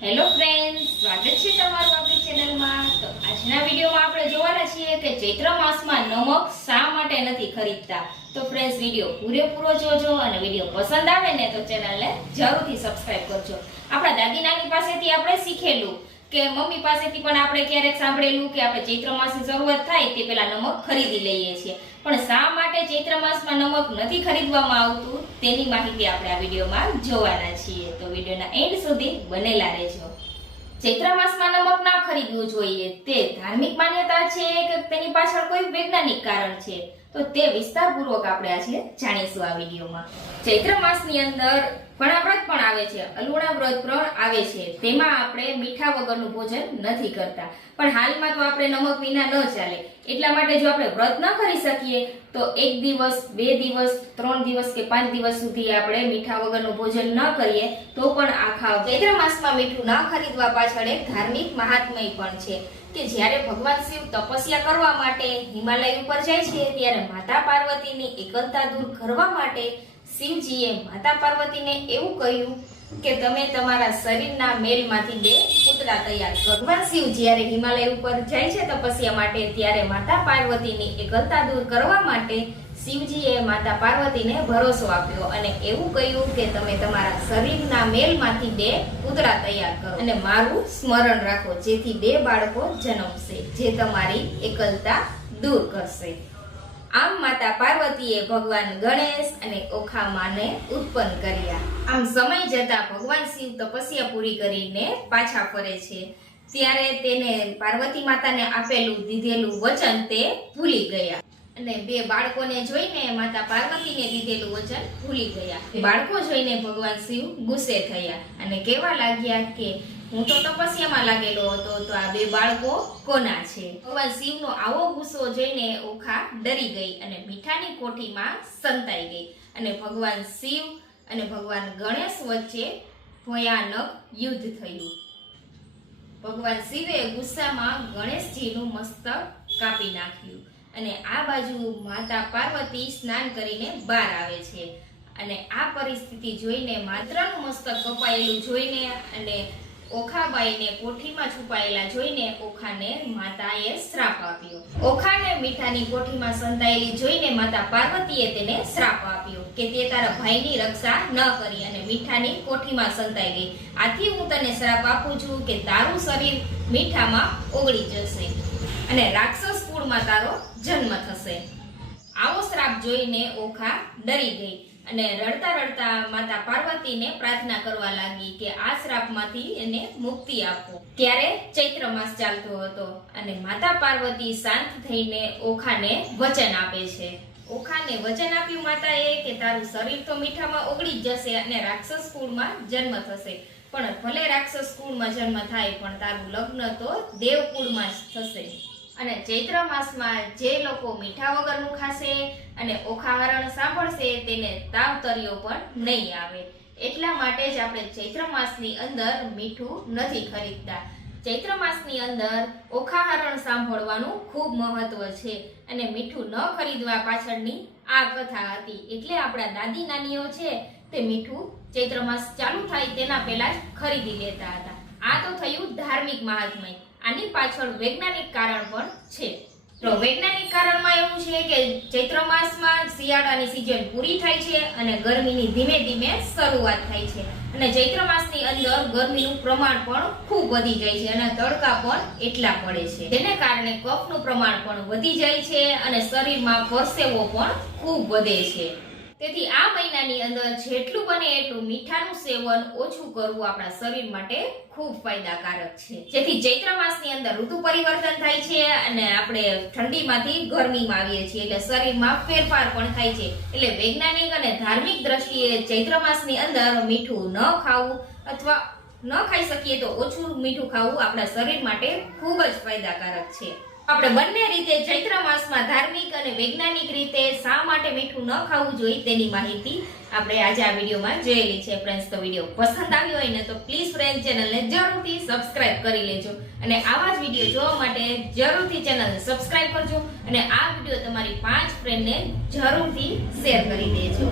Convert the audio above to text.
Hello friends, સ્વાગત છે તમારું આપણી ચેનલમાં। તો આજના વિડીયોમાં આપણે જોવાના છીએ કે ચૈત્ર માસમાં નમક શા માટે નથી ખરીદતા। તો ફ્રેન્ડ્સ, વિડીયો પૂરેપૂરો જોજો અને વિડીયો પસંદ આવે ને તો ચેનલને જરૂરથી સબસ્ક્રાઇબ કરજો। આપણા દાદી નાની પાસેથી આપણે શીખેલું કે મમ્મી પાસેથી પણ આપણે ક્યારેક સાંભળેલું કે આપણે ચૈત્ર માસની શરૂઆત થાય તે પહેલા નમક ખરીદી લઈએ છીએ, પણ શા માટે ચૈત્ર માસમાં નમક નથી ખરીદવામાં આવતું તેની માહિતી આપણે આ વિડીયોમાં જોવાના છીએ। તો વિડીયોના એન્ડ સુધી બનેલા રહેજો। ચૈત્ર માસમાં નમક ના ખરીદવું જોઈએ તે ધાર્મિક માન્યતા છે કે તેની પાછળ કોઈ વૈજ્ઞાનિક કારણ છે, તો તે વિસ્તારપૂર્વક આપણે આજે જાણીશું આ વિડીયોમાં। ચૈત્ર માસની અંદર ઘણા વ્રત પણ આવે છે, અલુણા વ્રત પણ આવે છે, તેમાં આપણે મીઠા વગરનું ભોજન નથી કરતા, પણ હાલમાં તો આપણે નમક વિના ન ચાલે, એટલા માટે જો આપણે વ્રત ન કરી શકીએ તો 1 દિવસ 2 દિવસ 3 દિવસ કે 5 દિવસ સુધી આપણે મીઠા વગરનું ભોજન ન કરીએ તો પણ આખા ચૈત્ર માસમાં મીઠું ન ખરીદવા પાછળ એક ધાર્મિક મહાત્મય પણ છે કે જ્યારે ભગવાન શિવ તપસ્યા કરવા માટે હિમાલય ઉપર જાય છે ત્યારે માતા પાર્વતીની એકલતા દૂર કરવા માટે શિવજીએ માતા પાર્વતીને એવું કહ્યું કે તમે તમારા શરીરના મેલમાંથી 2 પૂતળા તૈયાર કરો। ભગવાન શિવ જ્યારે હિમાલય ઉપર જાય છે તપસ્યા માટે ત્યારે માતા પાર્વતીની એકલતા દૂર કરવા માટે શિવજીએ માતા પાર્વતીને ભરોસો આપ્યો અને એવું કહ્યું કે તમે તમારા શરીરના મેલમાંથી 2 પૂતળા તૈયાર કરો અને મારું સ્મરણ રાખો, જેથી 2 બાળકો જન્મશે જે તમારી એકલતા દૂર કરશે। આમ માતા પાર્વતીએ ભગવાન ગણેશ અને ઓખામાને ઉત્પન્ન કર્યા। આમ સમય જતા ભગવાન શિવ તપસ્યા પૂરી કરીને પાછા ફરે છે ત્યારે તેને પાર્વતી માતાને આપેલું દીધેલું વચન તે ભૂલી ગયા અને 2 બાળકોને જોઈને માતા પાર્વતીને દીધેલું વચન ભૂલી ગયા। બાળકો જોઈને ભગવાન શિવ ગુસ્સે થયા અને કહેવા લાગ્યા કે હું તો તપસ્યામાં લાગેલો હતો, તો આ 2 બાળકો કોના છે? ભગવાન શિવનો આવો ગુસ્સો જોઈને ઓખા ડરી ગઈ અને મીઠાની કોઠીમાં સંતાઈ ગઈ અને ભગવાન શિવ અને ભગવાન ગણેશ વચ્ચે ભયાનક યુદ્ધ થયું। ભગવાન શિવે ગુસ્સામાં ગણેશજીનું મસ્તક કાપી નાખ્યું અને આ બાજુ માતા પાર્વતી સ્નાન કરીને બહાર આવે છે અને આ પરિસ્થિતિ જોઈને માત્રનું મસ્તક કપાયેલું જોઈને અને ઓખાબાઈને કોઠીમાં છુપાયેલા જોઈને ઓખાને માતાએ શ્રાપ આપ્યો। ઓખાને મીઠાની કોઠીમાં સંતાયેલી જોઈને માતા પાર્વતીએ તેને શ્રાપ આપ્યો કે તે તારા ભાઈની રક્ષા ન કરી અને મીઠાની કોઠીમાં સંતાઈ ગઈ, આથી હું તને શ્રાપ આપું છું કે તારું શરીર મીઠામાં ઓગળી જશે અને રાક્ષસ કુળમાં તારો જન્મ થશે। આવો શ્રાપ જોઈને ઓખા ડરી ગઈ અને રડતા રડતા માતા પાર્વતીને પ્રાર્થના કરવા લાગી કે આ શ્રાપમાંથી એને મુક્તિ આપો। ત્યારે ચૈત્ર માસ ચાલતો હતો અને માતા પાર્વતી શાંત થઈને ઓખાને વચન આપે છે। ઓખાને વચન આપ્યું માતાએ કે તારું શરીર તો મીઠામાં ઓગળી જશે અને રાક્ષસ કુળમાં જન્મ થશે, પણ ભલે રાક્ષસ કુળમાં જન્મ થાય પણ તારું લગ્ન તો દેવ કુળમાં જ થશે અને ચૈત્ર માસમાં જે લોકો મીઠા વગરનું ખાશે અને ઓખાહરણ સાંભળશે તેને તાવતરીઓ પણ નહીં આવે, એટલા માટે જ આપણે ચૈત્ર માસની અંદર મીઠું નથી ખરીદતા। ચૈત્ર માસની અંદર ઓખાહરણ સાંભળવાનું ખૂબ મહત્વ છે અને મીઠું ન ખરીદવા પાછળની આ કથા હતી, એટલે આપણા દાદી નાનીઓ છે તે મીઠું ચૈત્ર માસ ચાલુ થાય તેના પહેલા જ ખરીદી લેતા હતા। આ તો થયું ધાર્મિક મહાત્મય, આની પાછળ વૈજ્ઞાનિક કારણ પણ છે। તો વૈજ્ઞાનિક કારણમાં એવું છે કે ચૈત્ર માસમાં શિયાળાની સિઝન પૂરી થાય છે અને ગરમીની ધીમે ધીમે શરૂઆત થાય છે અને ચૈત્ર માસની અંદર ગરમીનું પ્રમાણ પણ ખૂબ વધી જાય છે અને તડકા પણ એટલા પડે છે, જેને કારણે કફનું પ્રમાણ પણ વધી જાય છે અને શરીરમાં પરસેવો પણ ખૂબ વધે છે। તેથી આ મહિનાની અંદર જેટલું બને એટલું મીઠાનું સેવન ઓછું કરવું આપણા શરીર માટે ખૂબ ફાયદાકારક છે, જેથી ચૈત્ર માસની અંદર ઋતુ પરિવર્તન થાય છે અને આપણે ઠંડીમાંથી ગરમીમાં આવીએ છીએ એટલે શરીરમાં ફેરફાર પણ થાય છે, એટલે વૈજ્ઞાનિક અને ધાર્મિક દ્રષ્ટિએ ચૈત્ર માસની અંદર મીઠું ન ખાવું અથવા ન ખાઈ શકીએ તો ઓછું મીઠું ખાવું આપણા શરીર માટે ખૂબ જ ફાયદાકારક છે। આપણે બંને રીતે ચૈત્ર માસમાં ધાર્મિક અને વૈજ્ઞાનિક રીતે શા માટે મીઠું ન ખાવું જોઈએ તેની માહિતી આપણે આજે આ વિડીયોમાં જોયેલી છે। ફ્રેન્ડ્સ, તો વિડીયો પસંદ આવ્યો હોય ને તો પ્લીઝ ફ્રેન્ડ ચેનલને જરૂરથી સબસ્ક્રાઇબ કરી લેજો અને આવા જ વિડીયો જોવા માટે જરૂરથી ચેનલને સબસ્ક્રાઇબ કરજો અને આ વિડીયો તમારી 5 ફ્રેન્ડને જરૂરથી શેર કરી દેજો।